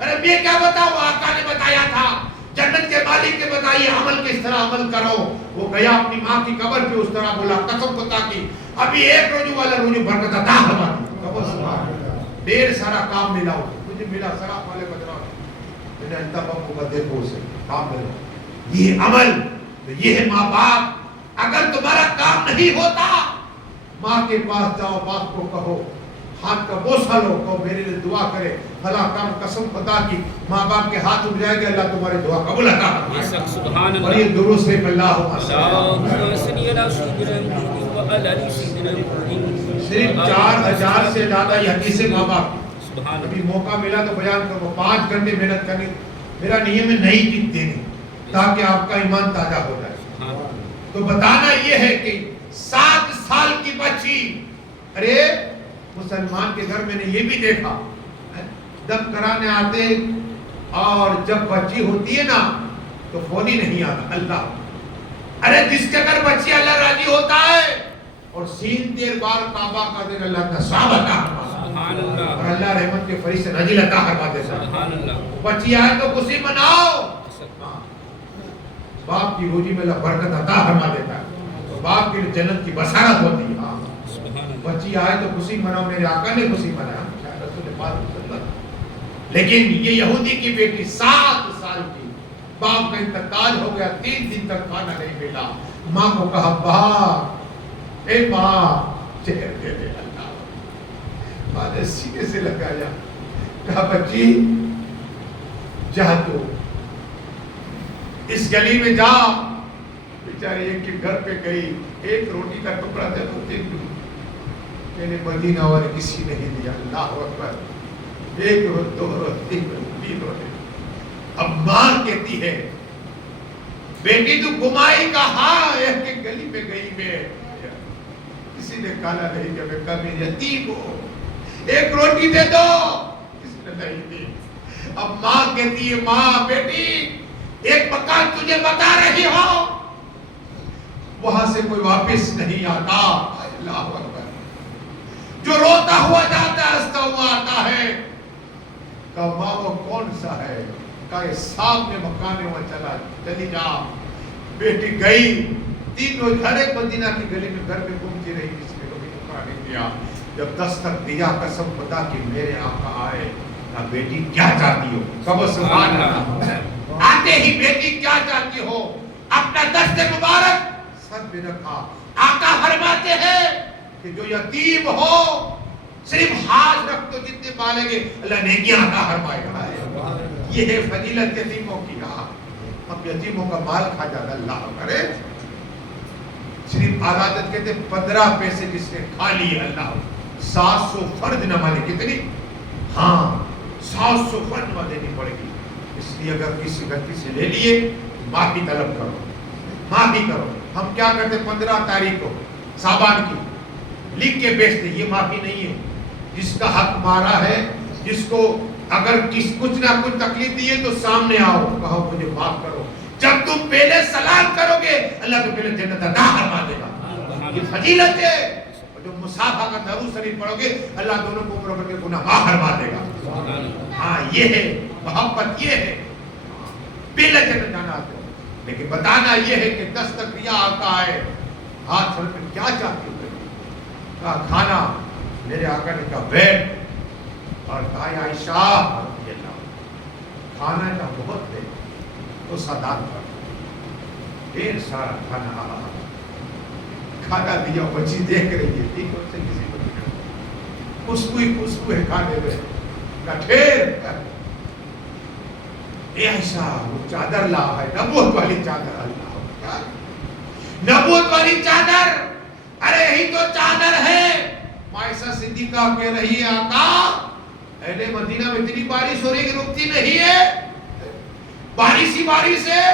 ارے میں کیا بتاؤں, آقا نے بتایا تھا, جنت کے مالک نے بتائی عمل کس طرح عمل کرو. وہ گیا اپنی ماں کی قبر پہ, اس طرح بولا قسم خدا کی ابھی 1 روزے والا روزے برکت عطا فرما. ڈھیر سارا کام ملا مجھے, ملا سراف والے بدرا, میں نے انتباہ کو بدے کو اسے کام ملا. یہ عمل, یہ ہے ماں باپ. اگر تمہارا کام نہیں ہوتا ماں کے پاس جاؤ, باپ کو کہو, ہاتھ کا بوسہ لو, کہو میرے لیے دعا کرے, فلاں کام قسم خدا کی ماں باپ کے ہاتھ اٹھ جائے گا اللہ تمہاری دعا قبول عطا فرمائے سبحان اور یہ درود سے اللہ اللہم صلی علی سیدنا محمد و علی آل سیدنا محمد. صرف 4000 سے زیادہ یہ حدیث ماں باپ سبحان ابھی موقع ملا تو بیان کرو 5 گھنٹے محنت کرنی میرا نیم ہے نہیں جیت دینی تاکہ آپ کا ایمان تازہ ہو جائے. تو بتانا یہ ہے کہ 7 سال کی بچی ارے مسلمان کے گھر میں نے یہ بھی دیکھا دم کرانے آتے اور جب بچی ہوتی ہے نا تو فون ہی نہیں آتا اللہ ارے جس کے گھر بچی اللہ راضی ہوتا ہے اور سین دیر بار کعبہ کا دیر اللہ کا ثواب عطا سبحان اللہ اور اللہ رحمت کے فرشتے نازل عطا فرما دے. سبحان اللہ. بچی آئے تو خوشی مناؤ باپ کی روزی میں اللہ برکت عطا فرما دیتا ہے باپ کے لیے جنت کی بشارت ہوتی ہے. بچی آئے تو خوشی مناؤ میرے آقا نے خوشی منایا رسول پاک لیکن یہ یہودی کی بیٹی 7 سال کی باپ کا انتقال ہو گیا 3 دن تک کھانا نہیں ملا ماں کو کہا باپ اے ماں چہر دے دے اللہ ماں نے سینے سے لگایا کہا بچی جا تو اس گلی میں جا بیچاری ایک کے گھر پہ گئی ایک روٹی کا ٹکڑا دے تو تین میں نے مدینہ والے کسی نہیں دیا اللہ اکبر 1 روز 2 روز 3 روز 3 روز اب ماں کہتی ہے بیٹی تو گمائی کہاں ایک کے گلی میں گئی میں کسی نے کہا نہیں کہ میں کبھی یتیم ہوں 1 روٹی دے دو کسی نے نہیں دی. اب ماں کہتی ہے ماں بیٹی ایک مکان تجھے بتا رہی ہو وہاں سے کوئی واپس نہیں آتا اللہ اکبر جو روتا ہوا جاتا ہے ہنستا ہوا آتا ہے کہ ماں وہ کون سا ہے کہ یہ سامنے مکان ہے وہاں چلی جا بیٹی گئی 3 روز ہر ایک مدینہ کی گلی میں گھر میں گھومتی رہی کسی نے کبھی دھوکہ نہیں دیا جب دستک دیا قسم خدا کہ میرے آقا آئے کہا بیٹی کیا چاہتی ہو کہو سبحان اللہ آتے ہی بیٹی کیا چاہتی ہو اپنا دست مبارک سر پہ رکھا آقا فرماتے ہیں کہ جو یتیم ہو صرف ہاتھ رکھ تو جتنے پالیں گے اللہ نیکیاں عطا فرمائے گا. یہ ہے فضیلت یتیموں کی. ہم یتیموں کا مال کھا جاتا اللہ کرے صرف عادت کہتے 15 پیسے جس نے کھا لیے اللہ 700 فرض نمازیں کتنی ہاں 700 فرض نماز دینی پڑے گی. اس لیے اگر کسی غلطی سے لے لیے معافی طلب کرو معافی کرو. ہم کیا کرتے 15 تاریخ کو صابان کی لکھ کے بیچتے یہ معافی نہیں ہے. جس کا حق مارا ہے جس کو اگر کچھ نہ کچھ تکلیف دی ہے تو سامنے آؤ کہو مجھے معاف کرو. جب تم پہلے سلام کرو گے اللہ تو پہلے جنت عطا فرما دے گا. یہ فضیلت ہے. اور جب مصافحہ کا درود شریف پڑھو گے اللہ دونوں کو عمر کے گناہ معاف فرما دے گا. ہاں یہ ہے محبت یہ ہے پہلے جنت جانا آتے ہو. لیکن بتانا یہ ہے کہ دستک دیا آتا ہے ہاتھ چھوڑ کر کیا چاہتے ہو کہا کھانا میرے آقا نے کہا بیٹھ اور کہا یا عائشہ رضی اللہ کھانا کا بہت دے تو سادات پر ڈھیر سارا کھانا آ کھانا دیا بچی دیکھ رہی ہے ٹھیک سے کسی کو نہیں خوشبو ہی خوشبو ہے کھانے میں کہا ٹھیر اے عائشہ وہ چادر لا ہے نبوت والی چادر اللہ نبوت والی چادر ارے یہی تو چادر ہے. عائشہ صدیقہ کہہ رہی ہے آقا اہل مدینہ میں اتنی بارش ہو رہی کہ رکتی نہیں ہے بارش ہی بارش ہے.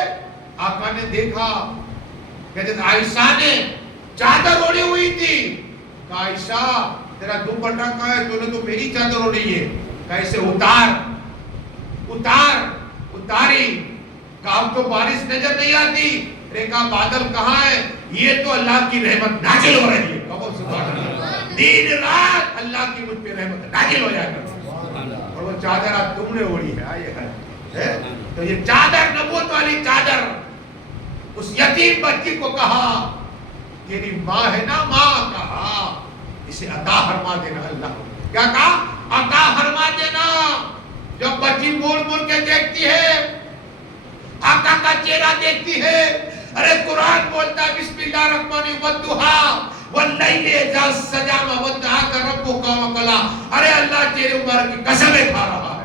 آقا نے دیکھا کہتے ہیں عائشہ نے چادر اوڑی ہوئی تھی کہا عائشہ تیرا دوپٹہ کہاں ہے تو نے تو میری چادر اوڑی ہے کہا اسے اتاری کہا اب تو بارش نظر نہیں آتی. کہا بادل کہاں ہے یہ تو اللہ کی رحمت نازل ہو رہی ہے. کہو سبحان اللہ. دن رات اللہ کی مجھ پہ رحمت نازل ہو جائے گا. اور وہ چادر آج تم نے اوڑی ہے تو یہ چادر نبوت والی چادر اس یتیم بچی کو کہا تیری ماں ہے نا ماں کہا اسے عطا فرما دینا. اللہ کیا کہا عطا فرما دینا. جب بچی مڑ مڑ کے دیکھتی ہے آقا کا چہرہ دیکھتی ہے ارے قرآن بولتا ہے بسم اللہ الرحمن والضحیٰ واللیل اذا سجا ما ودعک ربک وما قلی. ارے اللہ تیرے مبارک کی قسمیں کھا رہا ہے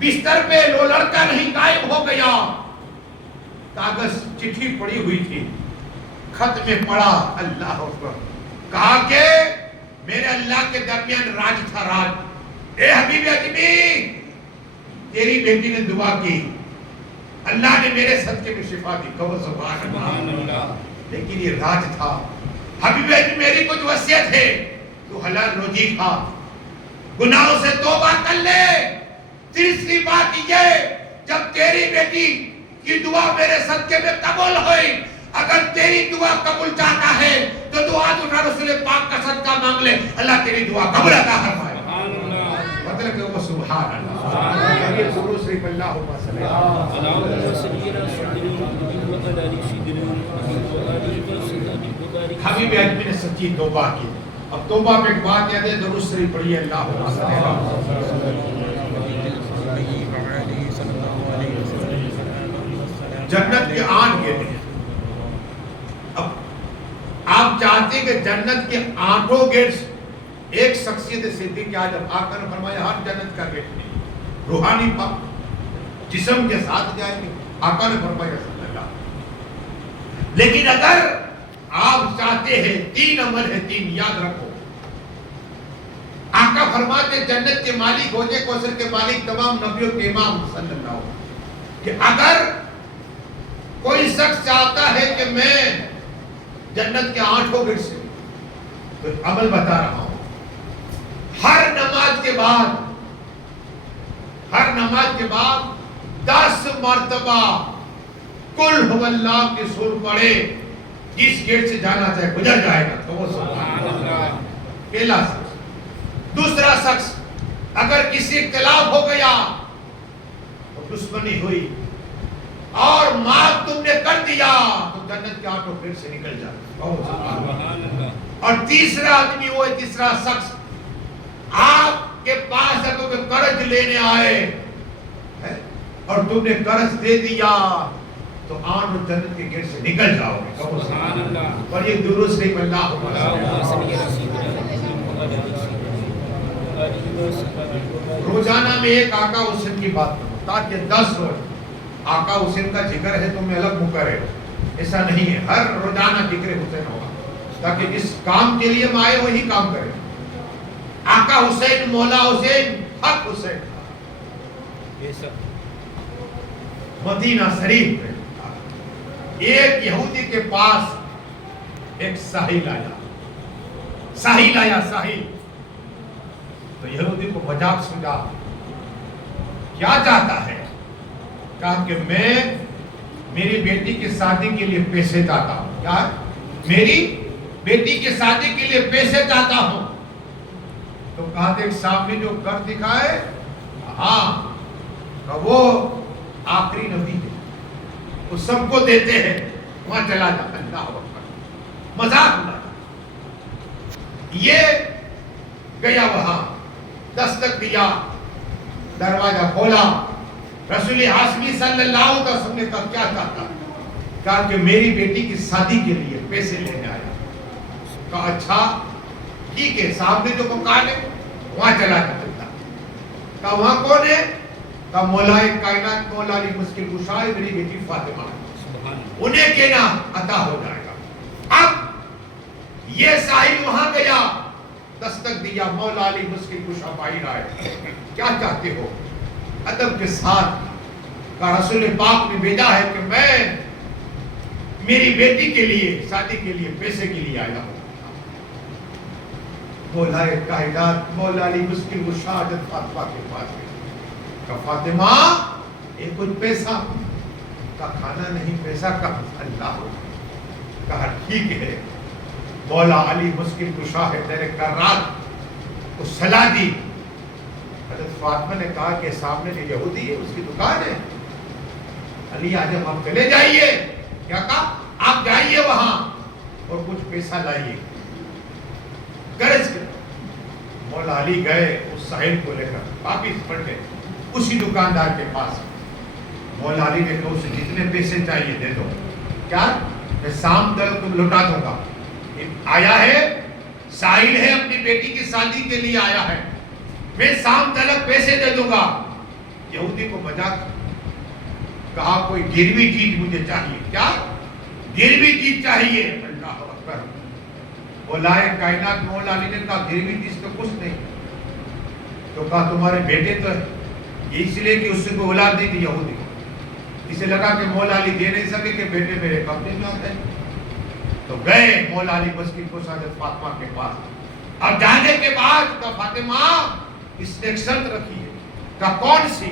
بستر پہ وہ لڑکا نہیں غائب ہو گیا، کاغذ چٹھی پڑی ہوئی تھی، خط میں پڑھا اللہ اکبر، کہا کہ میرے اللہ کے درمیان راج تھا، راج، اے حبیب اجمی تیری بیٹی نے دعا کی، اللہ نے میرے صدقے میں شفا دی، کہو سبحان اللہ، لیکن یہ راج تھا، حبیب اجمی میری کچھ وصیت ہے، تو حلال روزی تھا، گناہوں سے توبہ کر لے، تیسری بات یہ جب تیری بیٹی کی دعا میرے صدقے میں قبول ہوئی، اگر تیری دعا قبول چاہتا ہے تو دعا تو رسول پاک کا صدقہ مانگ لے، اللہ تیری دعا قبول عطا فرمائے، مطلب کہ وہ سبحان اللہ، یہ ضرور صرف اللہ ہو صلی حبیب اجمی نے سچی توبہ کی۔ اب توبہ پہ ایک بات یاد ہے، درود شریف پڑھیے اللہ جنت کے 8 گیٹ ہیں۔ اب آپ چاہتے ہیں کہ جنت کے 8 گیٹس ایک شخصیت صدیق اعظم آقا نے فرمایا ہر جنت کا گیٹ نہیں، روحانی پاک جسم کے ساتھ جائیں گے، آقا نے فرمایا صلی اللہ، لیکن اگر آپ چاہتے ہیں 3 عمل ہے، 3 یاد رکھو، آقا فرماتے جنت کے مالک ہوتے کوثر کے مالک تمام نبیوں کے امام صلی اللہ علیہ وسلم، کہ اگر کوئی شخص چاہتا ہے کہ میں جنت کے 8 گیٹ سے، تو عمل بتا رہا ہوں، ہر نماز کے بعد 10 مرتبہ قل هو اللہ کی سور پڑھے، اس گیٹ سے جانا چاہے گزر جائے گا، تو وہ سبحان اللہ، پہلا شخص۔ دوسرا شخص اگر کسی اختلاف ہو گیا، دشمنی ہوئی اور معاف تم نے کر دیا، تو جنت کے 8 گیٹ سے نکل جائے۔ اور تیسرا آدمی وہ ہے، تیسرا شخص آپ کے پاس اگر قرض لینے آئے اور تم نے قرض دے دیا تو آن اور جنت کے گیٹ سے نکل جاؤ گے۔ اور یہ درود شریف اللہ روزانہ میں ایک آقا حسین کی بات کروں تاکہ 10 روز آقا حسین کا ذکر ہے تو میں الگ مقرر، ایسا نہیں ہے، ہر روزانہ ذکر حسین ہوگا تاکہ جس کام کے لیے میں آئے وہی کام کرے۔ آقا حسین، مولا حسین، حق حسین مدینہ شریف میں ایک یہودی کے پاس ایک ساحل آیا، تو یہودی کو مذاق سمجھا، کیا چاہتا ہے؟ کہا کہ میں میری بیٹی کی شادی کے لیے پیسے چاہتا ہوں۔ کیا؟ میری بیٹی کی شادی کے لیے پیسے چاہتا ہوں۔ تو کہا کہ سامنے جو کر دکھائے، ہاں وہ آخری نبی ہے، وہ سب کو دیتے ہیں، وہاں چلا جا، اللہ اکبر، مذاق اڑایا۔ یہ گیا وہاں، دستک دیا، دروازہ کھولا، رسول ہاشمی صلی اللہ علیہ وسلم نے کہا کیا چاہتا؟ کہا کہ میری بیٹی کی شادی کے لیے پیسے لینے آیا۔ کہا اچھا ٹھیک ہے، سامنے جو مکان ہے وہاں چلا جاتا۔ کہا وہاں کون ہے؟ کہا مولا کائنات، مولا علی مشکل کشا ہے، میری بیٹی فاطمہ، انہیں کہنا عطا ہو جائے گا۔ اب یہ ساحل وہاں گیا، دستک دیا، مولا علی مشکل کشا باہر آئے، کیا چاہتے ہو؟ ادب کے ساتھ کہا رسول پاک نے بھیجا ہے کہ میں میری بیٹی کے لیے شادی کے لیے پیسے کے لیے آیا ہوں۔ مولا کائنات، مولا علی مشکل کشا حضرت فاطمہ کے پاس گئے، کہا فاطمہ یہ کچھ پیسہ کا کھانا نہیں، پیسہ کا اللہ ہو۔ کہا ٹھیک ہے، مولا علی مشکل کشا ہے، تیرے کرات کو صلاح دی۔ حضرت فاطمہ نے کہا کہ سامنے جو یہودی ہے اس کی دکان ہے، علی اعظم آپ چلے جائیے۔ کیا کہا؟ آپ جائیے وہاں اور کچھ پیسہ لائیے، قرض کر۔ مولا علی گئے اس ساحل کو لے کر واپس پلٹے اسی دکاندار کے پاس۔ مولا علی نے کہا اسے جتنے پیسے چاہیے دے دو، کیا میں شام تک تم لوٹا دوں گا۔ آیا ہے ساحل ہے، اپنی بیٹی کی شادی کے لیے آیا ہے، میں شام تک پیسے دے دوں گا۔ یہودی کو مذاق کہا کوئی گروی چیز مجھے چاہیے. کیا گروی چیز چاہیے؟ اللہ اکبر. مولائے کائنات مولا علی نے کہا گروی چیز تو کچھ نہیں. تو کہا تمہارے بیٹے تو ہے. یہ اس لیے کہ اس سے کوئی اولاد نہیں تھی یہودی کو. اسے لگا کہ مولا علی دے نہیں سکے کہ بیٹے میرے قبضے میں آتے ہیں. تو گئے مولا علی مسکین کو حضرت فاطمہ کے پاس. اب جانے کے بعد کہا فاطمہ اس نے ایک شرط رکھی ہے. کہا کون سی؟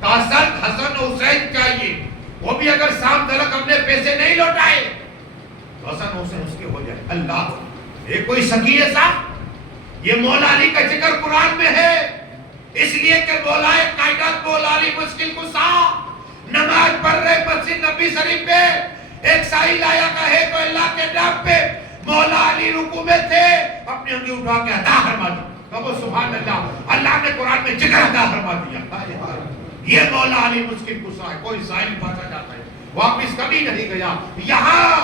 کہا شرط حسن و حسین چاہیے, وہ بھی اگر شام تلک اپنے پیسے نہیں لوٹائے تو حسن و حسین اس کے ہو جائے. اللہ, یہ کوئی شکی ہے صاحب؟ یہ مولا علی کا ذکر قرآن میں ہے, اس لیے کہ مولا کائنات مولا علی مشکل کشا نماز پڑھ رہے مسجد نبی شریف پہ, ایک سائل آیا کہے تو اللہ کے نام پہ مولا علی رکوع میں تھے, اپنی انگلی اٹھا کے عطا فرما دی. کہو سبحان اللہ. اللہ نے قرآن میں ذکر عطا فرما دیا. یہ مولا علی مشکل کشا ہے. کوئی سائل پاتا جاتا ہے واپس کبھی نہیں گیا. یہاں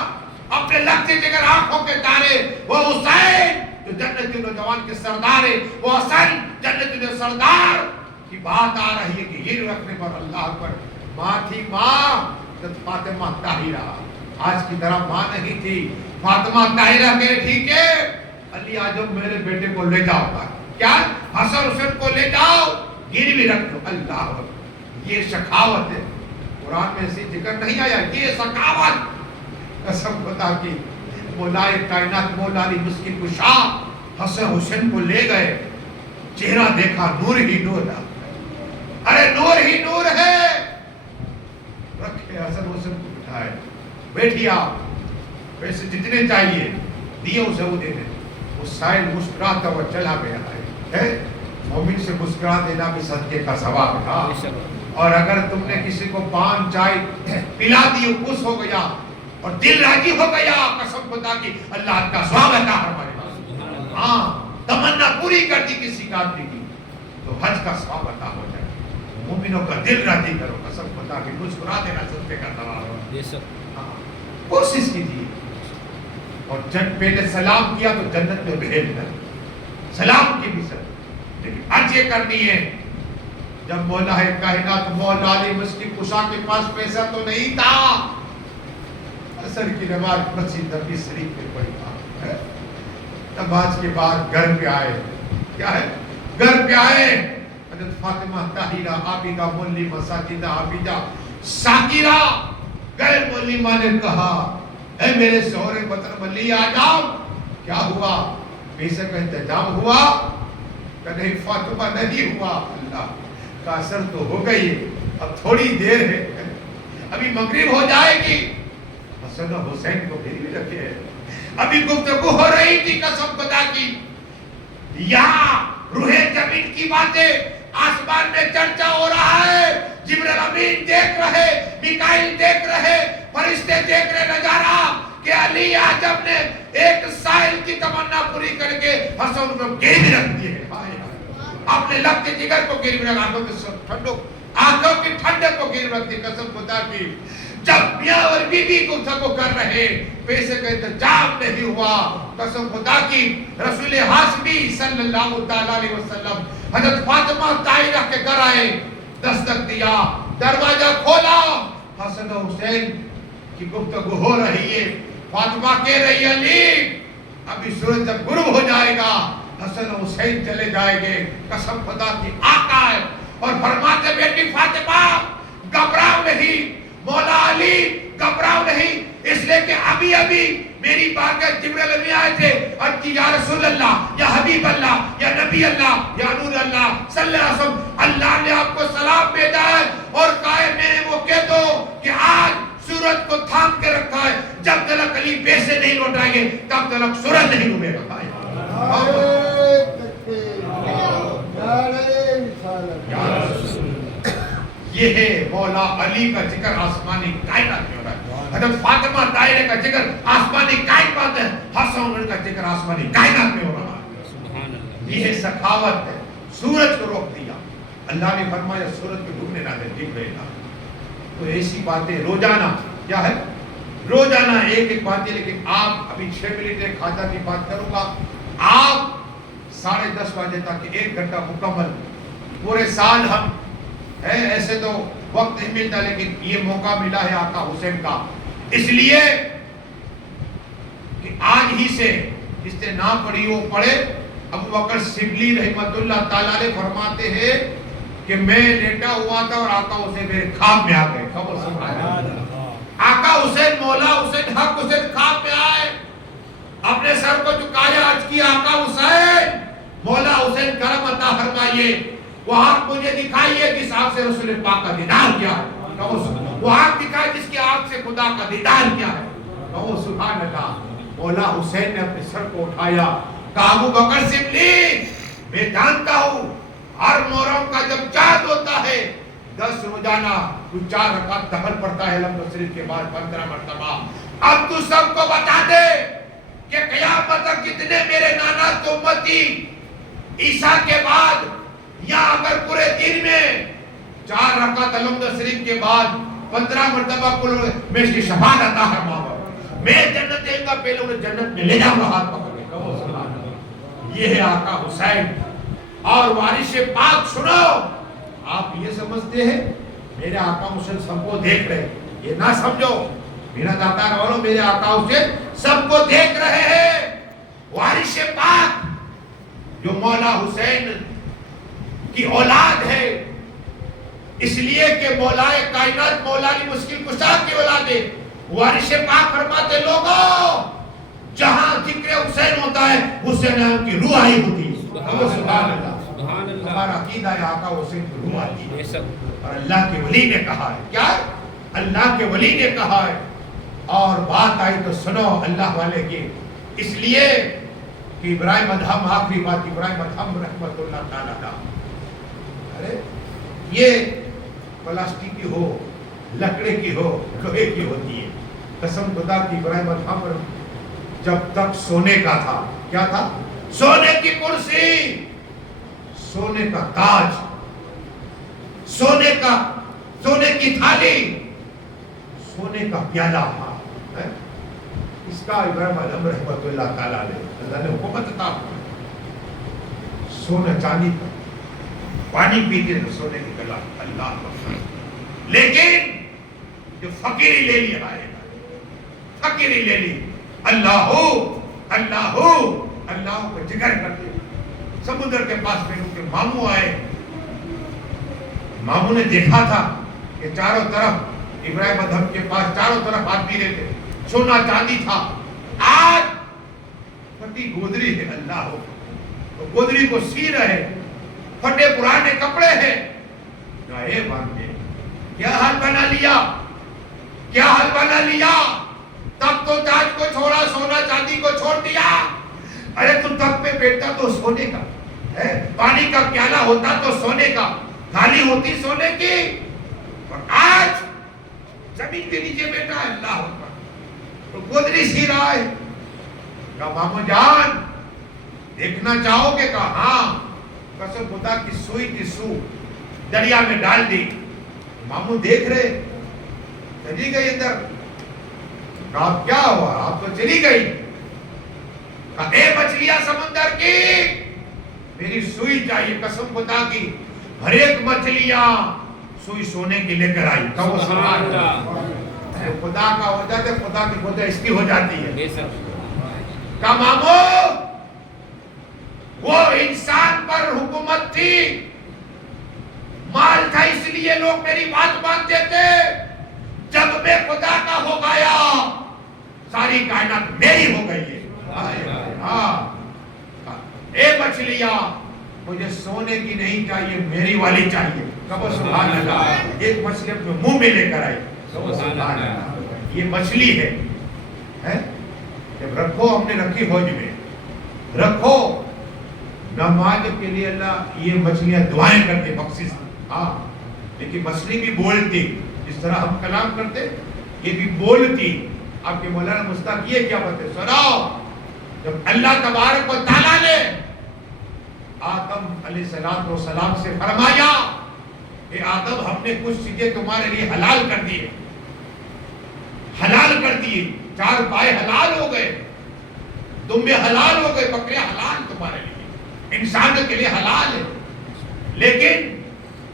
اپنے لگتے جگر آنکھوں کے تارے, وہ حسین جو جنت نوجوان کے سردار ہے, وہ حسن جنت سردار کی بات آ رہی ہے کہ یہ رکھنے پر اللہ پر ماں تھی. ماں فاطمہ طاہرہ, آج کی طرح ماں نہیں تھی. فاطمہ طاہرہ میرے ٹھیک ہے, علی اعظم میرے بیٹے کو لے جاؤ. کیا حسن حسین کو لے جاؤ, گروی رکھ دو. اللہ, یہ سخاوت ہے. قرآن میں ایسی ذکر نہیں آیا. یہ سخاوت قسم خدا کی. مولائے کائنات مولا علی مشکل کشا حسن حسین کو لے گئے. چہرہ دیکھا نور ہی نور ہے. ارے نور ہی نور ہے. رکھے حسن حسین کو بٹھائے. بیٹھی آپ, پیسے جتنے چاہیے دیے اسے وہ دے دیں. وہ سائل مسکراتا ہوا چلا گیا ہے. مومن سے مسکرا دینا بھی صدقے کا ثواب تھا. اور اگر تم نے کسی کو پان چائے پلا دی, خوش ہو گیا اور دل راضی ہو گیا, قسم خدا کی اللہ کا ثواب عطا فرمائے. ہاں, تمنا پوری کر دی کسی کا آدمی کی تو حج کا ثواب عطا ہو جائے. مومنوں کا دل راضی کرو, قسم خدا کی مسکرا دینا صدقے کا ثواب ہے. کوشش کیجیے. اور جب پہلے سلام کیا تو جنت میں بھیج کر سلام کی بھی سر, لیکن حج یہ کرنی ہے. جب مولا ہے کائنات مولا علی مشکل کشا کے پاس پیسہ تو نہیں تھا, عصر کی نماز مسجد نبی شریف میں پڑھی تھا. نماز کے بعد گھر پہ آئے. کیا ہے؟ گھر پہ آئے. حضرت فاطمہ طاہرہ عابدہ معلمہ ساجدہ عابدہ شاکرہ گئے. معلمہ نے کہا اے میرے شوہر وطن ملی آ جاؤ. کیا ہوا؟ پیسے کا انتظام ہوا؟ کہ نہیں فاطمہ نہیں ہوا. اللہ کا اثر تو ہو گئی, اب تھوڑی دیر ہے, ابھی مغرب ہو جائے گی. حسن و حسین کو بھی رکھے, ابھی گفتگو ہو رہی تھی قسم خدا کی. یہاں روح زمین کی باتیں, آسمان میں چرچا ہو رہا ہے. جبرائیل امین دیکھ رہے, میکائیل دیکھ رہے, فرشتے دیکھ رہے نظارہ کہ علی اعظم نے ایک سائل کی تمنا پوری کر کے حسن کو گروی رکھ دی ہے. اپنے لب کے جگر کو گروی رکھ, آنکھوں کی ٹھنڈک, آنکھوں کی ٹھنڈک کو گروی رکھ دی. قسم خدا کی جب میاں اور بیوی گفتگو کر رہے, پیسے کا انتظام نہیں ہوا. قسم خدا کی رسول ہاشمی صلی اللہ تعالی علیہ وسلم حضرت فاطمہ طاہرہ کے گھر آئے, دستک دیا, دروازہ کھولا. حسن و حسین کی گفتگو ہو رہی ہے. فاطمہ کہہ رہی ہے علی ابھی سورج جب غروب ہو جائے گا حسن و حسین چلے جائیں گے. قسم خدا کی آقا ہے اور فرماتے بیٹی فاطمہ گھبراؤ نہیں, مولا علی گھبراؤ نہیں, اس لیے کہ ابھی ابھی میری بارگاہ جبرائیل امین آئے تھے اور کہ یا رسول اللہ, یا حبیب اللہ, یا نبی اللہ, یا نور اللہ صلی اللہ علیہ وسلم, اللہ نے آپ کو سلام بھیجا ہے اور کہا ہے میں وہ کہہ دو کہ آج سورج کو تھام کے رکھا ہے, جب تلک علی پیسے نہیں لوٹائیں گے تب تلک سورج نہیں ڈوبے گا. یہ ہے مولا علی کا ذکر آسمانی کائنات میں ہو رہا ہے. حضرت فاطمہ طاہرہ کا ذکر آسمانی کائنات ہے, حسن کا ذکر آسمانی کائنات میں ہو رہا ہے. یہ سخاوت ہے. سورج کو روک دیا, اللہ نے فرمایا سورج کو ڈوبنے نہ دے, ٹھیک رہے گا. تو ایسی باتیں روزانہ, کیا ہے روزانہ ایک ایک باتیں. لیکن آپ ابھی 6 منٹ ایک خاطہ کی بات کروں گا. آپ 10:30 بجے تک 1 گھنٹہ مکمل پورے سال ہم ایسے تو وقت نہیں ملتا، لیکن یہ موقع ملا ہے آقا حسین کا، اس لیے کہ آج ہی سے جس نے نہ پڑھی وہ پڑھے۔ ابو بکر شبلی رحمت اللہ تعالیٰ علیہ فرماتے ہیں کہ میں لیٹا ہوا تھا اور آقا حسین میرے خواب میں آ گئے۔ آقا حسین مولا حسین حق حسین خواب میں آئے، اپنے سر کو جھکایا، عرض کیا آقا حسین مولا حسین کرم عطا فرمائیے، وہ آنکھ مجھے دکھائیے جس آنکھ سے رسول پاک کا دیدار کیا ہے، وہ آنکھ دکھائے جس کی آنکھ سے خدا کا دیدار کیا ہے۔ کہو سبحان اللہ۔ مولا حسین نے اپنے سر کو اٹھایا، کہا ابو بکر شبلی میں جانتا ہوں ہر محرم کا جب چاند ہوتا ہے 10 روزانہ کچھ 4 رکعت دخل پڑتا ہے لمب شریف کے بعد 15 مرتبہ۔ اب تو سب کو بتا دے کہ قیامت تک جتنے میرے نانا تو امتی عیسیٰ کے بعد یا اگر پورے دن میں 4 رکعت لمب شریف کے بعد 15 مرتبہ میں اس کی شفاعت عطا فرماؤں، میں جنت دیں گا، پہلے انہیں جنت میں لے جاؤں گا ہاتھ پکڑ کے۔ یہ ہے آقا حسین اور وارث پاک۔ سنو، آپ یہ سمجھتے ہیں میرے آقا حسین سب کو دیکھ رہے ہیں، یہ نہ سمجھو میرا داتا والوں، میرے آقا حسین سب کو دیکھ رہے ہیں۔ وارث پاک جو مولا حسین کی اولاد ہے، اس لیے کہ مولا کائنات مولا علی مشکل کشا کی اولاد ہے۔ وارث پاک فرماتے لوگوں جہاں ذکر حسین ہوتا ہے حسین کی روح آئی ہوتی ہے۔ سبحان اللہ۔ ہمارا عقیدہ ہے آقا حسین کی روح آتی ہے، اور اللہ کے ولی نے کہا ہے، کیا اللہ کے ولی نے کہا ہے۔ اور بات آئی تو سنو اللہ والے کی، اس لیے کہ ابراہیم ادہم، آخری بات ابراہیم ادہم رحمت اللہ تعالیٰ کا، ارے یہ پلاسٹک کی ہو، لکڑے کی ہو، لوہے کی ہوتی ہے، قسم خدا کی ابراہیم ادہم جب تک سونے کا تھا، کیا تھا؟ سونے کی کرسی، سونے کا تاج، سونے کی تھالی، سونے کا پیالہ تھا۔ اس کا ابراہیم ادہم رحمت اللہ تعالیٰ نے اللہ نے حکومت عطا فرمائی، سونا چاندی کا پانی پیتے ہیں سونے کی گلا، اللہ، لیکن جو فقیری لے لی آئے گا، فقیری لے لی، اللہ اللہ اللہ کو جگر کرتے۔ سمندر کے پاس میں ان کے ماموں آئے، ماموں نے دیکھا تھا کہ چاروں طرف ابراہیم ادہم کے پاس چاروں طرف آدمی رہتے، سونا چاندی تھا، آج پھٹی گودری ہے، اللہ ہو تو گودری کو سی رہے، پھٹے پرانے کپڑے ہیں، گائے باندھے، کیا حال بنا لیا، کیا حال بنا لیا، تب تو تاج کو چھوڑا، سونا چاندی کو چھوڑ دیا، ارے تو تب پہ بیٹھتا تو سونے کا، پانی کا پیالہ ہوتا تو سونے کا، تھالی ہوتی سونے کی، اور آج زمین کے نیچے بیٹھا ہے، اللہ اکبر، تو گودری سی رہا ہے۔ کہا مامو جان دیکھنا چاہو گے؟ کہا ہاں۔ قسم خدا کی سوئی کی سو دریا میں ڈال دی، مامو دیکھ رہے، چلی گئی اندر۔ کہا کیا ہوا؟ آپ تو چلی گئی۔ کہا اے مچھلیاں سمندر کی میری سوئی چاہیے، قسم خدا کی ہر ایک مچھلیاں سوئی سونے کی لے کر آئی۔ کہو سبحان اللہ۔ خدا کا ہو جاتا ہے، خدا کی خدا اس کی ہو جاتی ہے۔ کہا مامو وہ انسان پر حکومت تھی، مال تھا، اس لیے لوگ میری بات مانتے تھے، جب میں خدا کا ہو گیا ساری کائنات میری ہو گئی ہے۔ اے مچھلیاں مجھے سونے کی نہیں چاہیے، میری والی چاہیے۔ کہو سبحان اللہ۔ ایک مچھلی اپنے منہ میں لے کر آئی، کہو سبحان اللہ۔ یہ مچھلی ہے، جب رکھو، ہم نے رکھی فوج میں رکھو، نماز کے لیے اللہ یہ مچھلیاں دعائیں کرتے، بخشش، ہاں، لیکن مچھلی بھی بولتی، جس طرح ہم کلام کرتے یہ بھی بولتی۔ آپ کے مولانا مستاق یہ کیا باتیں سناؤ، جب اللہ تبارک و تعالیٰ نے آدم علیہ السلام سے فرمایا کہ آدم ہم نے کچھ چیزیں تمہارے لیے حلال کر دیے، حلال کر دیے، 4 پائے حلال ہو گئے، دمبے حلال ہو گئے، بکرے حلال تمہارے لیے، انسان کے لیے حلال ہے، لیکن